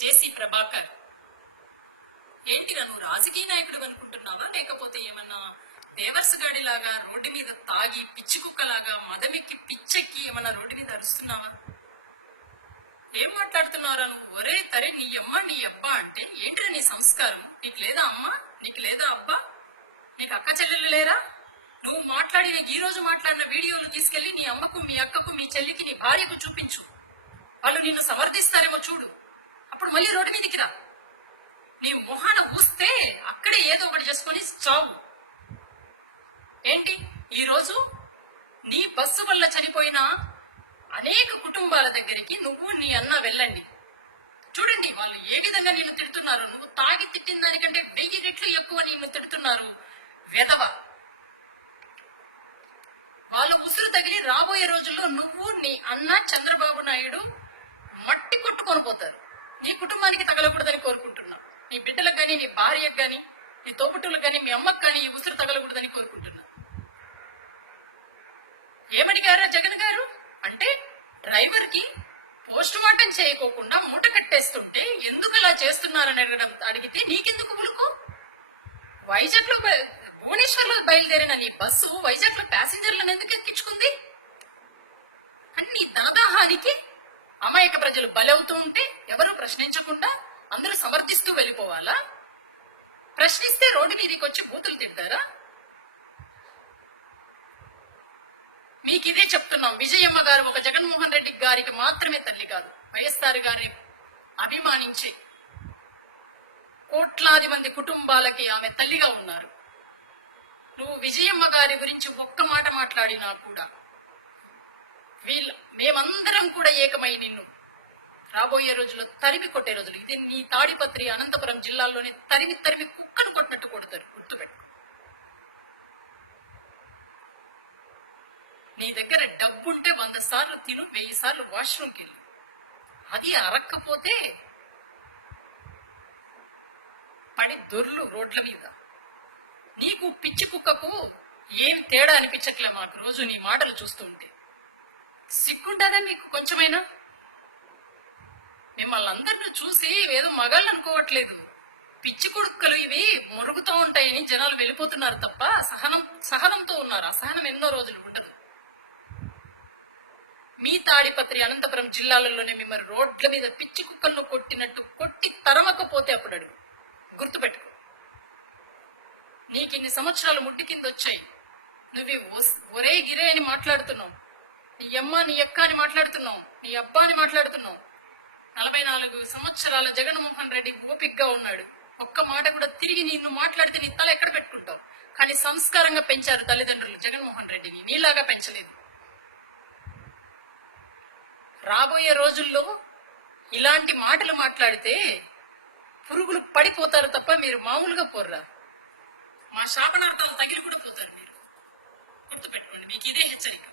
జేసీ ప్రభాకర్, ఏంటిరా నువ్వు రాజకీయ నాయకుడు అనుకుంటున్నావా, లేకపోతే ఏమన్నా దేవర్సగాడిలాగా రోడ్డు మీద తాగి పిచ్చి కుక్కలాగా మదమెక్కి పిచ్చెక్కి ఏమన్నా రోడ్డు మీద అరుస్తున్నావా? ఏం మాట్లాడుతున్నావురా నువ్వు? ఒరే తరే, నీ అమ్మ నీ అబ్బా అంటే ఏంటిరా నీ సంస్కారం? నీకు లేదా అమ్మ? నీకు లేదా అబ్బా? నీకు అక్క చెల్లెలు లేరా? నువ్వు మాట్లాడిన ఈ రోజు మాట్లాడిన వీడియోలు తీసుకెళ్లి నీ అమ్మకు, మీ అక్కకు, మీ చెల్లికి, నీ భార్యకు చూపించు. వాళ్ళు నిన్ను సమర్థిస్తారేమో చూడు. అప్పుడు మళ్ళీ రోడ్డు మీదకి రా. నీవు మొహాన ఊస్తే అక్కడే ఏదో ఒకటి చేసుకొని చావు. ఏంటి ఈరోజు నీ బస్సు వల్ల చనిపోయిన అనేక కుటుంబాల దగ్గరికి నువ్వు నీ అన్న వెళ్ళండి. చూడండి వాళ్ళు ఏ విధంగా నిన్ను తిడుతున్నారు. నువ్వు తాగి తిట్టిన దానికంటే 1000 రెట్లు ఎక్కువ నిన్ను తిడుతున్నారు. వెధవ. వాళ్ళ ఉసురు తగిలి రాబోయే రోజుల్లో నువ్వు నీ అన్న చంద్రబాబు నాయుడు మట్టి కొట్టుకొని పోతారు. నీ కుటుంబానికి తగలకూడదని కోరుకుంటున్నా. నీ బిడ్డలకు గాని, నీ భార్యకు గాని, నీ తోబుట్టులకు గాని, మీ అమ్మకు గాని ఈ ఉసురు తగలకూడదని కోరుకుంటున్నా. ఏమడిగారా జగన్ గారు అంటే, డ్రైవర్ కి పోస్ట్ మార్టం చేయకోకుండా మూట కట్టేస్తుంటే ఎందుకు అలా చేస్తున్నారని అడిగితే నీకెందుకు పులుకు? వైజాగ్ లో భువనేశ్వర్ లో బయలుదేరిన నీ బస్సు వైజాగ్ లో ప్యాసింజర్లను ఎందుకు ఎక్కించుకుంది? అన్ని దాదాహానికి అమాయక ప్రజలు బలవుతూ ఉంటే ఎవరు ప్రశ్నించకుండా అందరూ సమర్థిస్తూ వెళ్ళిపోవాలా? ప్రశ్నిస్తే రోడ్డు మీదకి వచ్చి బూతులు తిడతారా? మీకు ఇదే చెప్తున్నాం. విజయమ్మ గారు ఒక జగన్మోహన్ రెడ్డి గారికి మాత్రమే తల్లి కాదు, వైఎస్ఆర్ గారి అభిమానించి కోట్లాది మంది కుటుంబాలకి ఆమె తల్లిగా ఉన్నారు. నువ్వు విజయమ్మ గారి గురించి ఒక్క మాట మాట్లాడినా కూడా మేమందరం కూడా ఏకమై నిన్ను రాబోయే రోజుల్లో తరిమి కొట్టే రోజులు. ఇది నీ తాడిపత్రి అనంతపురం జిల్లాల్లోనే తరిమి తరిమి కుక్కను కొట్టినట్టు కొడతారు, గుర్తుపెట్టు. నీ దగ్గర డబ్బుంటే 100 సార్లు తిను, 1000 సార్లు వాష్రూమ్కి వెళ్ళు. అది అరక్కపోతే పడి దొర్లు రోడ్ల మీద. నీకు పిచ్చి కుక్కకు ఏం తేడా అనిపించట్లే మాకు రోజు నీ మాటలు చూస్తుంటే. సిగ్గుంటుందా మీకు కొంచెమైనా? మిమ్మల్ని అందరిని చూసి ఏదో మగాళ్ళు అనుకోవట్లేదు. పిచ్చి కుడుక్కలు ఇవి మురుగుతూ ఉంటాయని జనాలు వెళ్ళిపోతున్నారు తప్ప సహనంతో ఉన్నారు. అసహనం ఎన్నో రోజులు ఉండదు. మీ తాడిపత్రి అనంతపురం జిల్లాలలోనే మిమ్మల్ని రోడ్ల మీద పిచ్చి కుక్కలను కొట్టినట్టు కొట్టి తరమకపోతే అప్పుడు అడుగు. గుర్తుపెట్టుకో. నీకు ఇన్ని సంవత్సరాలు ముడ్డి కింద వచ్చాయి. నువ్వే ఒరే గిరే అని మాట్లాడుతున్నావు. నీ అమ్మ నీ అక్క అని మాట్లాడుతున్నావు. నీ అబ్బా అని మాట్లాడుతున్నావు. 44 సంవత్సరాల జగన్మోహన్ రెడ్డి ఓపిక్గా ఉన్నాడు. ఒక్క మాట కూడా తిరిగి నిన్ను మాట్లాడితే నీ తల ఎక్కడ పెట్టుకుంటావు? కానీ సంస్కారంగా పెంచారు తల్లిదండ్రులు జగన్మోహన్ రెడ్డిని, నీలాగా పెంచలేదు. రాబోయే రోజుల్లో ఇలాంటి మాటలు మాట్లాడితే పురుగులు పడిపోతారు తప్ప మీరు మామూలుగా పోర్రా. మా శాపనార్థాలు తగిలి కూడా పోతారు మీరు. గుర్తుపెట్టుకోండి, మీకు ఇదే హెచ్చరిక.